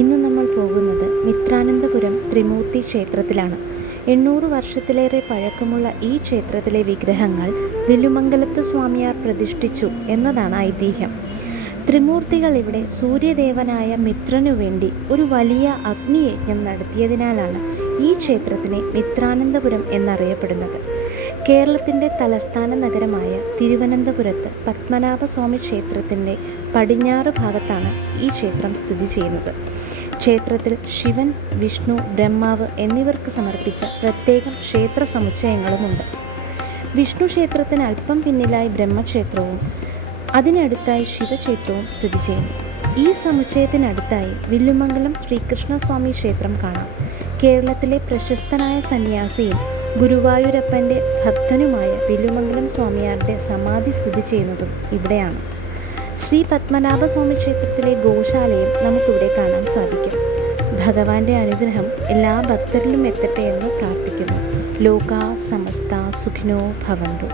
ഇന്ന് നമ്മൾ പോകുന്നത് മിത്രാനന്തപുരം ത്രിമൂർത്തി ക്ഷേത്രത്തിലാണ്. 800 വർഷത്തിലേറെ പഴക്കമുള്ള ഈ ക്ഷേത്രത്തിലെ വിഗ്രഹങ്ങൾ വില്ലുമംഗലത്ത് സ്വാമിയാർ പ്രതിഷ്ഠിച്ചു എന്നതാണ് ഐതിഹ്യം. ത്രിമൂർത്തികൾ ഇവിടെ സൂര്യദേവനായ മിത്രനു വേണ്ടി ഒരു വലിയ അഗ്നിയജ്ഞം നടത്തിയതിനാലാണ് ഈ ക്ഷേത്രത്തിനെ മിത്രാനന്തപുരം എന്നറിയപ്പെടുന്നത്. കേരളത്തിൻ്റെ തലസ്ഥാന നഗരമായ തിരുവനന്തപുരത്ത് പത്മനാഭസ്വാമി ക്ഷേത്രത്തിൻ്റെ പടിഞ്ഞാറ് ഭാഗത്താണ് ഈ ക്ഷേത്രം സ്ഥിതി ചെയ്യുന്നത്. ക്ഷേത്രത്തിൽ ശിവൻ, വിഷ്ണു, ബ്രഹ്മാവ് എന്നിവർക്ക് സമർപ്പിച്ച പ്രത്യേകം ക്ഷേത്ര സമുച്ചയങ്ങളുമുണ്ട്. വിഷ്ണു ക്ഷേത്രത്തിന് അല്പം പിന്നിലായി ബ്രഹ്മക്ഷേത്രവും അതിനടുത്തായി ശിവക്ഷേത്രവും സ്ഥിതി ചെയ്യുന്നു. ഈ സമുച്ചയത്തിനടുത്തായി വില്ലുമംഗലം ശ്രീകൃഷ്ണസ്വാമി ക്ഷേത്രം കാണാം. കേരളത്തിലെ പ്രശസ്തനായ സന്യാസിയും ഗുരുവായൂരപ്പൻ്റെ ഭക്തനുമായ വില്ലുമംഗലം സ്വാമിയാരുടെ സമാധി സ്ഥിതി ചെയ്യുന്നതും ഇവിടെയാണ്. ശ്രീ പത്മനാഭസ്വാമി ക്ഷേത്രത്തിലെ ഗോശാലയും നമുക്കിവിടെ കാണാൻ സാധിക്കും. ഭഗവാന്റെ അനുഗ്രഹം എല്ലാ ഭക്തരിലും എത്തട്ടെ എന്ന് പ്രാർത്ഥിക്കുന്നു. ലോകാ സമസ്ത സുഖിനോ ഭവന്തു.